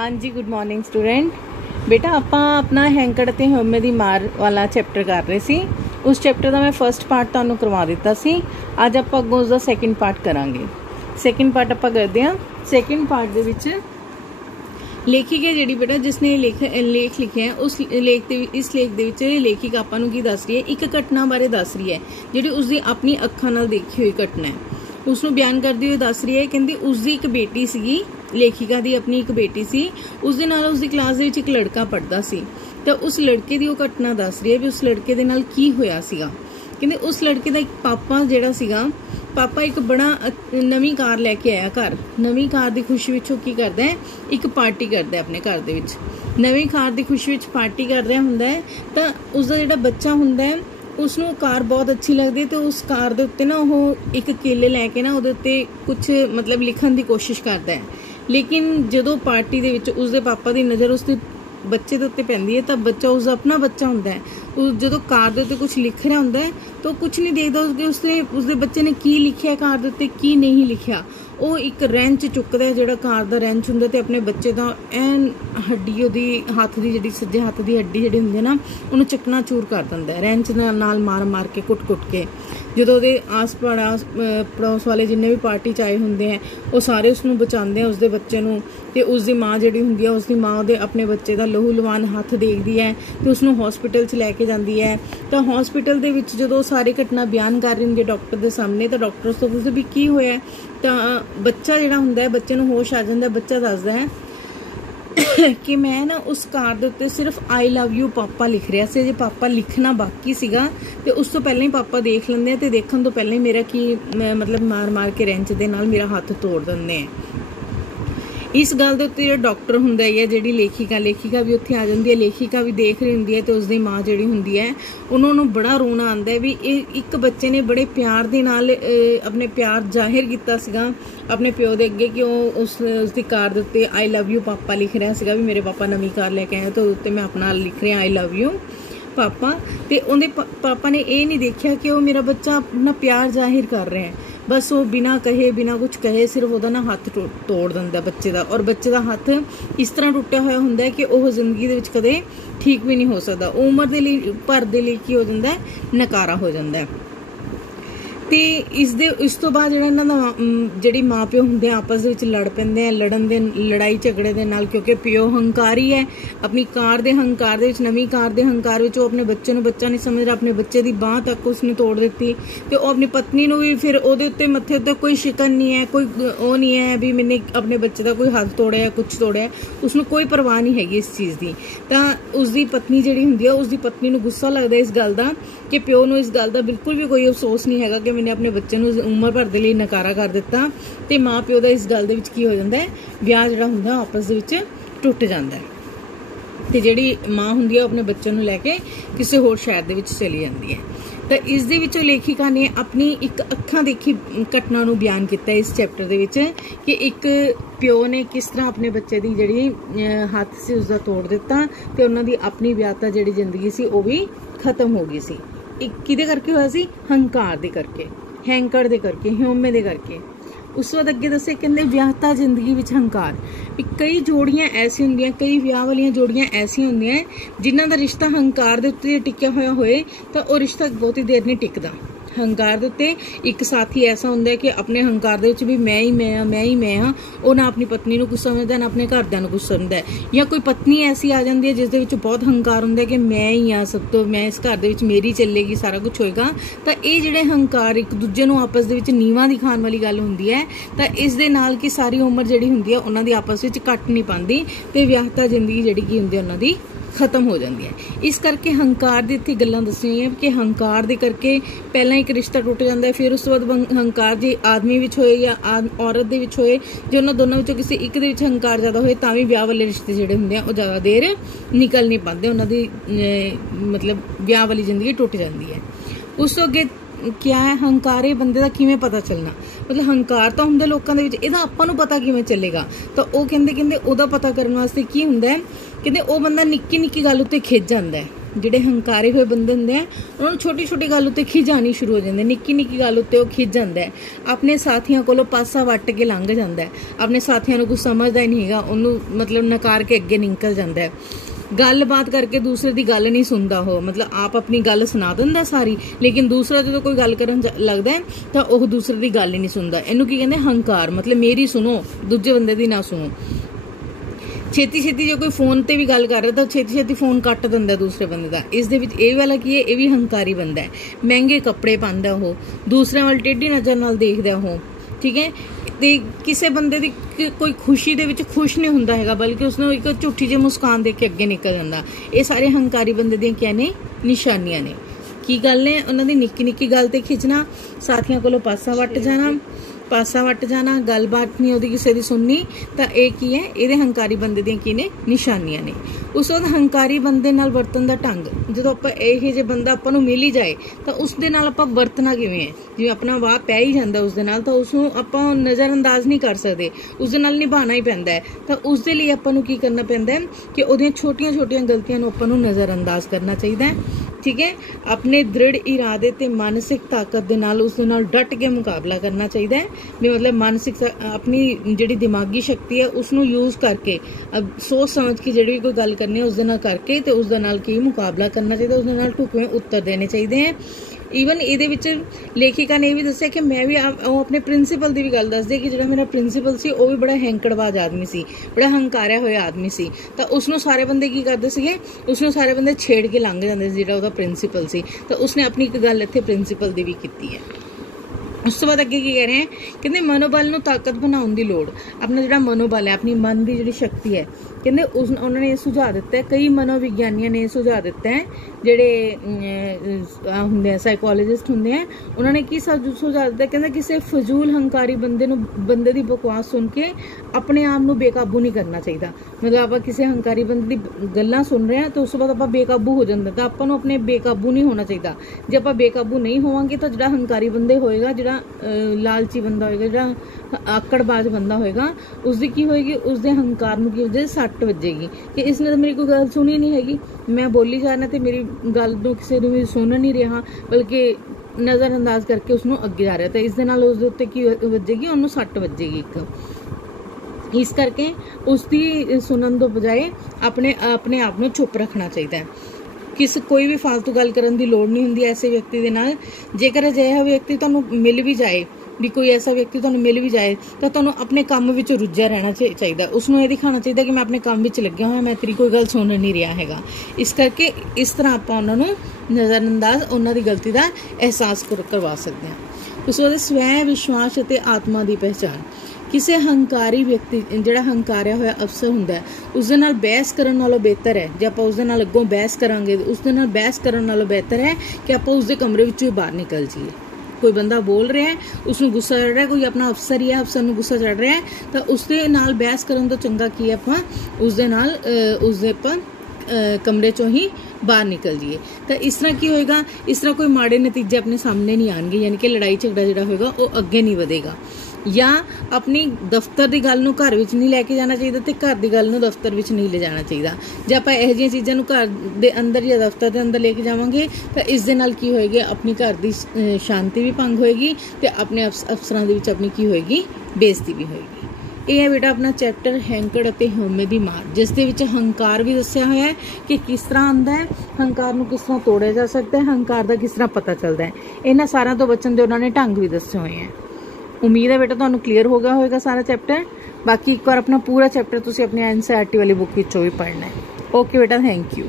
हाँ जी, good morning student. बेटा ਆਪਾਂ अपना हैंकड़ ते हमें दी मार वाला चैप्टर कर रहे सी। उस चैप्टर का मैं फर्स्ट पार्ट तुहानूं करवा दिता सी। अज आप अगों उसका सैकेंड पार्ट करांगे। सैकेंड पार्ट आप करते हैं। सैकेंड पार्ट दे विच लेखिका है जिहड़ी बेटा जिसने लेख लिखे हैं उस लेख दे इस लेख दे विच लेखिका आपां नूं की दस रही है, एक घटना बारे दस रही है जिहड़ी उसदी अपनी अखां नाल देखी हुई घटना है। उसनूं बयान करते हुए दस रही है, कहती उसकी एक बेटी सीगी, लेखिका दी अपनी एक बेटी सी, उसदे नाल उसदी क्लास दे विच एक लड़का पढ़दा सी। तो उस लड़के दी वो घटना दस रही है भी उस लड़के दे नाल की होया सीगा। कहंदे उस लड़के दा एक पापा जिहड़ा सीगा, पापा एक बड़ा नवीं कार लैके आया घर। नवीं कार की खुशी विच की करदा है, एक पार्टी करदा है अपने घर दे विच। नवीं कार की खुशी विच पार्टी कर रहा हुंदा है तो उसका जिहड़ा बच्चा हुंदा है उसनों कार बहुत अच्छी लगती है। तो उस कार के उत्ते ना वो एक केले लैके ना उहदे उत्ते कुछ मतलब लिखण की कोशिश करता है, लेकिन जदों पार्टी दे विच उसदे पापा की नज़र उसके बच्चे के उत्ते पैंदी है तो बच्चा उसका अपना बच्चा हुंदा है। जो कार के उत्ते कुछ लिख रहा हुंदा है तो कुछ नहीं देखता उसके बच्चे ने की लिखिया कार के उत्ते की नहीं लिखिया। वो एक रेंच चुकदा है जिहड़ा कार का रेंच हुंदा ते अपने बच्चे का एन हड्डी उहदी हत्थ की जिहड़ी सज्जे हत्थ की हड्डी जिहड़ी हुंदी है ना उहनूं चकना चूर कर दिंदा है रेंच नाल मार मार के कुट कुट के। जो उहदे आस पड़ोस वाले जिन्ने भी पार्टी च आए हुंदे हैं वो सारे उसनूं बचाते हैं उसके बच्चे नूं। ते उसकी माँ जिहड़ी हुंदी है उसकी माँ उहदे अपने बच्चे का लहू लुहान हत्थ देखदी है तो उसनूं हॉस्पिटल च लैके जांदी है। तो हॉस्पिटल दे विच जदों सारी घटना बयान कर रही हुंदी है डॉक्टर के सामने, तो डॉक्टर उस तो पुछदे भी की होया। तो बच्चा जिहड़ा हुंदा है बच्चे नूं होश आ जांदा है। बच्चा दसदा है कि मैं ना उस कार दे उत्ते सिर्फ आई लव यू पापा लिख रहा से, जे पापा लिखना बाकी सीगा ते उस तो पहले ही पापा देख लैंदे ते देखण तो पहले ही मेरा की मतलब मार मार के रेंच दे नाल मेरा हत्थ तोड़ दिंदे हैं। इस गल के उत्ते जो डॉक्टर हुंदा है जिहड़ी लेखिका भी उत्थे आ जाती है। लेखिका भी देख रही हुंदी है तो उसकी माँ जिहड़ी हुंदी है उन्होंने बड़ा रोना आंदा है भी एक बच्चे ने बड़े प्यार दे नाल अपने प्यार जाहिर किया सीगा अपने प्यो दे अगे कि उसकी कार दे उत्ते आई लव यू पापा लिख रहा सीगा भी मेरे पापा नवीं कार लैके आए तो उत्ते मैं अपना लिख रहा आई लव यू पापा। ते उहदे पापा ने यह नहीं देखा कि वो मेरा बच्चा अपना प्यार जाहिर कर रहे हैं, बस वो बिना कहे बिना कुछ कहे सिर्फ वह ना हत्थ तोड़ दिंदा बच्चे का। और बच्चे का हत्थ इस तरह टुटिया होया हुंदा है कि वह जिंदगी दे विच कदे ठीक भी नहीं हो सकता। उम्र दे लई भर दे लई की हो जाता है, नकारा हो जाता है। तो इस तो बाद जिहड़ा इन्हां दा जिहड़ी माँ प्यो हुंदे आपस दे विच लड़ पैंदे हैं, लड़ाई झगड़े दे नाल, क्योंकि प्यो हंकारी है अपनी कार दे हंकार दे विच, नवीं कार दे हंकार विच वो अपने बच्चे नूं बच्चा नहीं समझ रहा, अपने बच्चे की बांह तक उसने तोड़ दी। तो वो अपनी पत्नी नूं भी फिर उहदे उत्ते मत्थे उत्ते कोई शिकन नहीं है, कोई वो नहीं है भी मैंने अपने बच्चे का कोई हाथ तोड़िया कुछ तोड़िया, उसनूं कोई परवाह नहीं हैगी इस चीज़ की। तो उसकी पत्नी जिहड़ी हुंदी है उसकी पत्नी नूं गुस्सा लगदा इस गल का कि प्यो नूं इस गल का बिल्कुल भी कोई अफसोस नहीं है कि मैंने अपने बच्चे नूं उम्र भर दे लई नकारा कर दिता। तो माँ प्यो का इस गल दे विच की हो जाता है, विआह जिहड़ा हुंदा आपस दे विच टुट जाता है। तो जिहड़ी माँ हुंदी है अपने बच्चे नूं लैके किसी होर शहर दे विच चली जाती है। तो इस दे विचों लेखिका ने अपनी एक अखां देखी घटना नूं बयान किया इस चैप्टर दे विच कि एक प्यो ने किस तरह अपने बच्चे की जिहड़ी हत्थ से उसका तोड़ दिता ते उन्हां दी अपनी व्याहता जिहड़ी जिंदगी सी वो भी खत्म हो गई सी। किहदे करके होया सी? हंकार दे करके, हैंकड़ दे करके, ह्यूमे दे करके। उस बाद अगे दसे कहते व्याहता जिंदगी विच हंकार। कई जोड़ियां ऐसी होंदियां, कई विआह वालियां जोड़ियां ऐसी होंदियां जिन्हां दा रिश्ता हंकार दे उत्ते टिकिया होया होए तो वह रिश्ता बहुती देर नहीं टिकदा। हंकार दे उत्ते एक साथी ऐसा होंदा है कि अपने हंकार दे विच भी मैं ही मैं हाँ, वो ना अपनी पत्नी नूं कुछ समझदा ना अपने घरदिआं नूं कुछ समझदा है। या कोई पत्नी ऐसी आ जाती है जिस दे विच बहुत हंकार हुंदा है कि मैं ही हाँ सब तो, मैं इस घर दे विच मेरी चलेगी सारा कुछ होएगा। तो ये जिहड़े हंकार एक दूजे नूं आपस दे विच नीवां दिखाउण वाली गल हुंदी है। तो इस दे नाल कि सारी उम्र जिहड़ी हुंदी है उन्हां दी आपस विच कट नहीं पांदी ते व्याहता जिंदगी जिहड़ी की हुंदी है उन्हां दी खत्म हो जाती है। इस करके हंकार की इत्थे गल्लां दस्सियां होईयां कि हंकार दे करके पहला एक रिश्ता टुट जाता है, फिर उस बाद हंकार जे आदमी विच होए या औरत दे विच होए, जे उन्हां दोनों विचों किसी एक दे विच हंकार ज़्यादा होए तां भी ब्याह वाले रिश्ते जिहड़े हुंदे आ वो ज़्यादा देर निकल नहीं पाते, उन्हां दी मतलब ब्याह वाली जिंदगी टुट जाती है। उस तो अगे क्या है हंकारे बंदे का किवें पता चलना, मतलब हंकार तो हुंदे लोकां दे विच, इहदा आपां नूं पता किवें चलेगा? तो वो कहंदे उहदा पता करन वास्ते की हुंदा है, कहंदे वो बंदा निक्की निक्की गल उत्ते खिज जांदा है ਜਿਹੜੇ ਹੰਕਾਰੇ ਹੋਏ ਬੰਦੇ ਹੁੰਦੇ ਆ ਉਹਨਾਂ ਨੂੰ ਛੋਟੀ ਛੋਟੀ ਗੱਲ ਉੱਤੇ ਖਿਝ ਆਉਣੀ ਸ਼ੁਰੂ ਹੋ ਜਾਂਦੀ, ਨਿੱਕੀ ਨਿੱਕੀ ਗੱਲ ਉੱਤੇ ਉਹ ਖਿਝ ਜਾਂਦਾ ਹੈ, ਆਪਣੇ ਸਾਥੀਆਂ ਕੋਲੋਂ ਪਾਸਾ ਵੱਟ ਕੇ ਲੰਘ ਜਾਂਦਾ ਹੈ, ਆਪਣੇ ਸਾਥੀਆਂ ਨੂੰ ਕੁਝ ਸਮਝਦਾ ਹੀ ਨਹੀਂ ਹੈਗਾ, ਉਹਨੂੰ ਮਤਲਬ ਨਕਾਰ ਕੇ ਅੱਗੇ ਨਿਕਲ ਜਾਂਦਾ ਹੈ। ਗੱਲਬਾਤ ਕਰਕੇ ਦੂਸਰੇ ਦੀ ਗੱਲ ਨਹੀਂ ਸੁਣਦਾ ਉਹ, ਮਤਲਬ ਆਪ ਆਪਣੀ ਗੱਲ ਸੁਣਾ ਦਿੰਦਾ ਸਾਰੀ, ਲੇਕਿਨ ਦੂਸਰਾ ਜਦੋਂ ਕੋਈ ਗੱਲ ਕਰਨ ਲੱਗਦਾ ਹੈ ਤਾਂ ਉਹ ਦੂਸਰੇ ਦੀ ਗੱਲ ਹੀ ਨਹੀਂ ਸੁਣਦਾ। ਇਹਨੂੰ ਕੀ ਕਹਿੰਦੇ? ਹੰਕਾਰ। ਮਤਲਬ ਮੇਰੀ ਸੁਣੋ, ਦੂਜੇ ਬੰਦੇ ਦੀ ਨਾ ਸੁਣੋ। ਛੇਤੀ ਛੇਤੀ ਜੇ ਕੋਈ ਫੋਨ ਤੇ ਵੀ ਗੱਲ ਕਰ ਰਿਹਾ ਤਾਂ ਛੇਤੀ ਛੇਤੀ ਫੋਨ ਕੱਟ ਦਿੰਦਾ ਦੂਸਰੇ ਬੰਦੇ ਦਾ। ਇਸ ਦੇ ਵਿੱਚ ਇਹ ਵਾਲਾ ਕੀ ਹੈ? ਇਹ ਵੀ ਹੰਕਾਰੀ ਬੰਦਾ ਹੈ। ਮਹਿੰਗੇ ਕੱਪੜੇ ਪਾਉਂਦਾ ਉਹ, ਦੂਸਰਿਆਂ ਵੱਲ ਟੇਢੀ ਨਜ਼ਰ ਨਾਲ ਦੇਖਦਾ ਉਹ, ਠੀਕ ਹੈ। ਤੇ ਕਿਸੇ ਬੰਦੇ ਦੀ ਕੋਈ ਖੁਸ਼ੀ ਦੇ ਵਿੱਚ ਖੁਸ਼ ਨਹੀਂ ਹੁੰਦਾ ਹੈਗਾ, ਬਲਕਿ ਉਸਨੂੰ ਇੱਕ ਝੂਠੀ ਜਿਹੀ ਮੁਸਕਾਨ ਦੇ ਕੇ ਅੱਗੇ ਨਿਕਲ ਜਾਂਦਾ। ਇਹ ਸਾਰੇ ਹੰਕਾਰੀ ਬੰਦੇ ਦੀਆਂ ਕਿਆ ਨੇ? ਨਿਸ਼ਾਨੀਆਂ ਨੇ। ਕੀ ਗੱਲ ਨੇ? ਉਹਨਾਂ ਦੀ ਨਿੱਕੀ ਨਿੱਕੀ ਗੱਲ ਤੇ ਖਿੱਚਣਾ, ਸਾਥੀਆਂ ਕੋਲੋਂ ਪਾਸਾ ਵੱਟ ਜਾਣਾ, ਗੱਲਬਾਤ ਨਹੀਂ ਉਹਦੀ ਕਿਸੇ ਦੀ ਸੁਣਨੀ, ਤਾਂ ਇਹ ਕੀ ਹੈ? ਇਹਦੇ ਹੰਕਾਰੀ ਬੰਦੇ ਦੀਆਂ ਕੀ ਨੇ? ਨਿਸ਼ਾਨੀਆਂ ਨੇ। ਉਸ ਤੋਂ ਬਾਅਦ ਹੰਕਾਰੀ ਬੰਦੇ ਨਾਲ ਵਰਤਣ ਦਾ ਢੰਗ। ਜਦੋਂ ਆਪਾਂ ਇਹ ਜਿਹੇ ਬੰਦਾ ਆਪਾਂ ਨੂੰ ਮਿਲ ਹੀ ਜਾਏ ਤਾਂ ਉਸ ਦੇ ਨਾਲ ਆਪਾਂ ਵਰਤਣਾ ਕਿਵੇਂ ਹੈ? ਜਿਵੇਂ ਆਪਣਾ ਵਾਹ ਪੈ ਹੀ ਜਾਂਦਾ ਉਸ ਦੇ ਨਾਲ, ਤਾਂ ਉਸਨੂੰ ਆਪਾਂ ਨਜ਼ਰ ਅੰਦਾਜ਼ ਨਹੀਂ ਕਰ ਸਕਦੇ, ਉਸ ਦੇ ਨਾਲ ਨਿਭਾਉਣਾ ਹੀ ਪੈਂਦਾ ਹੈ। ਤਾਂ ਉਸ ਦੇ ਲਈ ਆਪਾਂ ਨੂੰ ਕੀ ਕਰਨਾ ਪੈਂਦਾ ਹੈ ਕਿ ਉਹਦੀਆਂ ਛੋਟੀਆਂ ਛੋਟੀਆਂ ਗਲਤੀਆਂ ਨੂੰ ਆਪਾਂ ਨੂੰ ਨਜ਼ਰ ਅੰਦਾਜ਼ ਕਰਨਾ ਚਾਹੀਦਾ ਹੈ, ਠੀਕ ਹੈ। ਆਪਣੇ ਦ੍ਰਿੜ ਇਰਾਦੇ ਤੇ ਮਾਨਸਿਕ ਤਾਕਤ ਦੇ ਨਾਲ ਉਸ ਦੇ ਨਾਲ ਡਟ ਕੇ ਮੁਕਾਬਲਾ ਕਰਨਾ ਚਾਹੀਦਾ ਹੈ। ਵੀ ਮਤਲਬ ਮਾਨਸਿਕ ਆਪਣੀ ਜਿਹੜੀ ਦਿਮਾਗੀ ਸ਼ਕਤੀ ਹੈ ਉਸ ਨੂੰ ਯੂਜ਼ ਕਰਕੇ, ਸੋਚ ਸਮਝ ਕੇ ਜਿਹੜੀ ਵੀ ਕੋਈ ਗੱਲ ਕਰਨੀ ਹੈ ਉਸ ਦੇ ਨਾਲ ਕਰਕੇ ਤੇ ਉਸ ਦੇ ਨਾਲ ਕੀ ਮੁਕਾਬਲਾ ਕਰਨਾ ਚਾਹੀਦਾ, ਉਸ ਦੇ ਨਾਲ ਢੁਕਵੇਂ ਉੱਤਰ ਦੇਣੇ ਚਾਹੀਦੇ ਹੈ। ਈਵਨ ਇਹਦੇ ਵਿੱਚ ਲੇਖਿਕਾ ਨੇ ਇਹ ਵੀ ਦੱਸਿਆ ਕਿ ਮੈਂ ਵੀ ਉਹ ਆਪਣੇ ਪ੍ਰਿੰਸੀਪਲ ਦੀ ਵੀ ਗੱਲ ਦੱਸਦੀ ਕਿ ਜਿਹੜਾ ਮੇਰਾ ਪ੍ਰਿੰਸੀਪਲ ਸੀ ਉਹ ਵੀ ਬੜਾ ਹੈਂਕੜਬਾਜ਼ ਆਦਮੀ ਸੀ, ਬੜਾ ਹੰਕਾਰਿਆ ਹੋਇਆ ਆਦਮੀ ਸੀ। ਤਾਂ ਉਸਨੂੰ ਸਾਰੇ ਬੰਦੇ ਕੀ ਕਰਦੇ ਸੀਗੇ? ਉਸਨੂੰ ਸਾਰੇ ਬੰਦੇ ਛੇੜ ਕੇ ਲੰਘ ਜਾਂਦੇ ਸੀ, ਜਿਹੜਾ ਉਹਦਾ ਪ੍ਰਿੰਸੀਪਲ ਸੀ। ਤਾਂ ਉਸਨੇ ਆਪਣੀ ਇੱਕ ਗੱਲ ਇੱਥੇ ਪ੍ਰਿੰਸੀਪਲ ਦੀ ਵੀ ਕੀਤੀ ਹੈ। ਉਸ ਤੋਂ ਬਾਅਦ ਅੱਗੇ ਕੀ ਕਹਿ ਰਹੇ ਹੈ? ਕਹਿੰਦੇ ਮਨੋਬਲ ਨੂੰ ਤਾਕਤ ਬਣਾਉਣ ਦੀ ਲੋੜ। ਆਪਣਾ ਜਿਹੜਾ ਮਨੋਬਲ ਹੈ, ਆਪਣੀ ਮਨ ਦੀ ਜਿਹੜੀ ਸ਼ਕਤੀ ਹੈ, ਕਹਿੰਦੇ ਉਹਨਾਂ ਨੇ ਇਹ ਸੁਝਾਅ ਦਿੱਤਾ ਹੈ, ਕਈ ਮਨੋਵਿਗਿਆਨੀਆਂ ਨੇ ਇਹ ਸੁਝਾਅ ਦਿੱਤਾ ਹੈ, ਜਿਹੜੇ ਹੁੰਦੇ ਆ ਸਾਈਕੋਲੋਜਿਸਟ ਹੁੰਦੇ ਆ, ਉਹਨਾਂ ਨੇ ਕੀ ਸੁਝਾਅ ਦਿੱਤਾ? ਕਹਿੰਦੇ ਕਿਸੇ ਫਜ਼ੂਲ ਹੰਕਾਰੀ ਬੰਦੇ ਦੀ ਬਕਵਾਸ ਸੁਣ ਕੇ ਆਪਣੇ ਆਪ ਨੂੰ ਬੇਕਾਬੂ ਨਹੀਂ ਕਰਨਾ ਚਾਹੀਦਾ। ਮਤਲਬ ਆਪਾਂ ਕਿਸੇ ਹੰਕਾਰੀ ਬੰਦੇ ਦੀ ਗੱਲਾਂ ਸੁਣ ਰਹੇ ਹਾਂ ਤਾਂ ਉਸ ਤੋਂ ਬਾਅਦ ਆਪਾਂ ਬੇਕਾਬੂ ਹੋ ਜਾਂਦੇ, ਤਾਂ ਆਪਾਂ ਨੂੰ ਆਪਣੇ ਬੇਕਾਬੂ ਨਹੀਂ ਹੋਣਾ ਚਾਹੀਦਾ। ਜੇ ਆਪਾਂ ਬੇਕਾਬੂ ਨਹੀਂ ਹੋਵਾਂਗੇ ਤਾਂ ਜਿਹੜਾ ਹੰਕਾਰੀ ਬੰਦੇ ਹੋਏਗਾ, ਜਿਹੜਾ ਲਾਲਚੀ ਬੰਦਾ ਹੋਏਗਾ, ਜਿਹੜਾ ਆਕੜਬਾਜ਼ ਬੰਦਾ ਹੋਏਗਾ, ਉਸਦੀ ਕੀ ਹੋਏਗੀ? ਉਸਦੇ ਹੰਕਾਰ ਨੂੰ ਕੀ ਵਜੇ? ਸੱਟ ਵੱਜੇਗੀ ਕਿ ਇਸਨੇ ਤਾਂ ਮੇਰੀ ਕੋਈ ਗੱਲ ਸੁਣੀ ਨਹੀਂ ਹੈਗੀ, ਮੈਂ ਬੋਲੀ ਜਾਣਾ ਤੇ ਮੇਰੀ ਗੱਲ ਨੂੰ ਕਿਸੇ ਨੂੰ ਵੀ ਸੁਣ ਨਹੀਂ ਰਿਹਾ, ਬਲਕਿ ਨਜ਼ਰ ਅੰਦਾਜ਼ ਕਰਕੇ ਉਸਨੂੰ ਅੱਗੇ ਜਾ ਰਿਹਾ। ਤਾਂ ਇਸ ਦੇ ਨਾਲ ਉਸਦੇ ਉੱਤੇ ਕੀ ਵੱਜੇਗੀ? ਉਹਨੂੰ ਸੱਟ ਵੱਜੇਗੀ ਇੱਕ। ਇਸ ਕਰਕੇ ਉਸਦੀ ਸੁਣਨ ਤੋਂ ਬਜਾਏ ਆਪਣੇ ਆਪ ਨੂੰ ਚੁੱਪ ਰੱਖਣਾ ਚਾਹੀਦਾ ਹੈ। ਕੋਈ ਵੀ ਫालतू ਗੱਲ ਕਰਨ ਦੀ ਲੋੜ ਨਹੀਂ ਹੁੰਦੀ ਐਸੇ ਵਿਅਕਤੀ ਦੇ ਨਾਲ। ਜੇਕਰ ਅਜਿਹਾ ਵਿਅਕਤੀ ਤੁਹਾਨੂੰ ਮਿਲ ਵੀ ਜਾਏ, ਵੀ ਕੋਈ ਐਸਾ ਵਿਅਕਤੀ ਤੁਹਾਨੂੰ ਮਿਲ ਵੀ ਜਾਏ, ਤਾਂ ਤੁਹਾਨੂੰ ਆਪਣੇ ਕੰਮ ਵਿੱਚ ਰੁੱਝਿਆ ਰਹਿਣਾ ਚਾਹੀਦਾ। ਉਸਨੂੰ ਇਹ ਦਿਖਾਉਣਾ ਚਾਹੀਦਾ ਕਿ ਮੈਂ ਆਪਣੇ ਕੰਮ ਵਿੱਚ ਲੱਗਿਆ ਹੋਇਆ, ਮੈਂ ਤੇਰੀ ਕੋਈ ਗੱਲ ਸੁਣ ਨਹੀਂ ਰਿਹਾ ਹੈਗਾ। ਇਸ ਕਰਕੇ ਇਸ ਤਰ੍ਹਾਂ ਆਪਾਂ ਉਹਨਾਂ ਨੂੰ ਨਜ਼ਰ ਅੰਦਾਜ਼, ਉਹਨਾਂ ਦੀ ਗਲਤੀ ਦਾ ਅਹਿਸਾਸ ਕਰਵਾ ਸਕਦੇ ਹਾਂ। ਉਸ ਤੋਂ ਬਾਅਦ ਸਵੈ ਵਿਸ਼ਵਾਸ ਅਤੇ ਆਤਮਾ ਦੀ ਪਹਿਚਾਣ। ਕਿਸੇ ਹੰਕਾਰੀ ਵਿਅਕਤੀ, ਜਿਹੜਾ ਹੰਕਾਰਿਆ ਹੋਇਆ ਅਫਸਰ ਹੁੰਦਾ ਹੈ, ਉਸ ਦੇ ਨਾਲ ਬਹਿਸ ਕਰਨ ਨਾਲੋਂ ਬਿਹਤਰ ਹੈ, ਜੇ ਆਪਾਂ ਉਸ ਦੇ ਨਾਲ ਅੱਗੋਂ ਬਹਿਸ ਕਰਾਂਗੇ, ਉਸ ਦੇ ਨਾਲ ਬਹਿਸ ਕਰਨ ਨਾਲੋਂ ਬਿਹਤਰ ਹੈ ਕਿ ਆਪਾਂ ਉਸ ਦੇ ਕਮਰੇ ਵਿੱਚੋਂ ਬਾਹਰ ਨਿਕਲ ਜਾਈਏ। ਕੋਈ ਬੰਦਾ ਬੋਲ ਰਿਹਾ ਹੈ, ਉਸਨੂੰ ਗੁੱਸਾ ਚੜ ਰਿਹਾ, ਕੋਈ ਆਪਣਾ ਅਫਸਰ ਹੀ ਹੈ, ਅਫਸਰ ਨੂੰ ਗੁੱਸਾ ਚੜ ਰਿਹਾ ਹੈ, ਤਾਂ ਉਸ ਦੇ ਨਾਲ ਬਹਿਸ ਕਰਨ ਤੋਂ ਚੰਗਾ ਕੀ ਹੈ ਆਪਾਂ ਉਸਦੇ ਕਮਰੇ ਚੋਂ ਹੀ ਬਾਹਰ ਨਿਕਲ ਜਾਈਏ। ਤਾਂ ਇਸ ਤਰ੍ਹਾਂ ਕੀ ਹੋਏਗਾ? ਇਸ ਤਰ੍ਹਾਂ ਕੋਈ ਮਾੜੇ ਨਤੀਜੇ ਆਪਣੇ ਸਾਹਮਣੇ ਨਹੀਂ ਆਉਣਗੇ, ਯਾਨੀ ਕਿ ਲੜਾਈ ਝਗੜਾ ਜਿਹੜਾ ਹੋਏਗਾ ਉਹ ਅੱਗੇ ਨਹੀਂ ਵਧੇਗਾ। ਜਾਂ ਆਪਣੀ ਦਫ਼ਤਰ ਦੀ ਗੱਲ ਨੂੰ ਘਰ ਵਿੱਚ ਨਹੀਂ ਲੈ ਕੇ ਜਾਣਾ ਚਾਹੀਦਾ ਤੇ ਘਰ ਦੀ ਗੱਲ ਨੂੰ ਦਫ਼ਤਰ ਵਿੱਚ ਨਹੀਂ ਲੈ ਜਾਣਾ ਚਾਹੀਦਾ। ਜੇ ਆਪਾਂ ਇਹੋ ਜਿਹੀਆਂ ਚੀਜ਼ਾਂ ਨੂੰ ਘਰ ਦੇ ਅੰਦਰ ਜਾਂ ਦਫ਼ਤਰ ਦੇ ਅੰਦਰ ਲੈ ਕੇ ਜਾਵਾਂਗੇ ਤਾਂ ਇਸ ਦੇ ਨਾਲ ਕੀ ਹੋਏਗਾ? ਆਪਣੀ ਘਰ ਦੀ ਸ਼ਾਂਤੀ ਵੀ ਭੰਗ ਹੋਏਗੀ ਤੇ ਆਪਣੇ ਅਫਸਰਾਂ ਦੇ ਵਿੱਚ ਆਪਣੀ ਕੀ ਹੋਏਗੀ? ਬੇਇੱਜ਼ਤੀ ਵੀ ਹੋਏਗੀ। ਇਹ ਹੈ ਬੇਟਾ ਆਪਣਾ ਚੈਪਟਰ ਹੈਂਕੜ ਅਤੇ ਹਉਮੈ ਦੀ ਮਾਰ, ਜਿਸ ਦੇ ਵਿੱਚ ਹੰਕਾਰ ਵੀ ਦੱਸਿਆ ਹੋਇਆ ਹੈ ਕਿ ਕਿਸ ਤਰ੍ਹਾਂ ਆਉਂਦਾ ਹੈ, ਹੰਕਾਰ ਨੂੰ ਕਿਸ ਤਰ੍ਹਾਂ ਤੋੜਿਆ ਜਾ ਸਕਦਾ ਹੈ, ਹੰਕਾਰ ਦਾ ਕਿਸ ਤਰ੍ਹਾਂ ਪਤਾ ਚੱਲਦਾ ਹੈ। ਇਹਨਾਂ ਸਾਰਿਆਂ ਤੋਂ ਬਚਣ ਦੇ ਉਹਨਾਂ ਨੇ ਢੰਗ ਵੀ ਦੱਸੇ ਹੋਏ ਹੈ। ਉਮੀਦ ਹੈ ਬੇਟਾ ਤੁਹਾਨੂੰ ਕਲੀਅਰ ਹੋ ਗਿਆ ਹੋਵੇਗਾ ਸਾਰਾ ਚੈਪਟਰ। ਬਾਕੀ ਇੱਕ ਵਾਰ ਆਪਣਾ ਪੂਰਾ ਚੈਪਟਰ ਤੁਸੀਂ ਆਪਣੀ NCERT ਵਾਲੀ ਬੁੱਕ ਵਿੱਚੋਂ ਵੀ ਪੜ੍ਹਨਾ ਹੈ। ਓਕੇ ਬੇਟਾ, ਥੈਂਕ ਯੂ।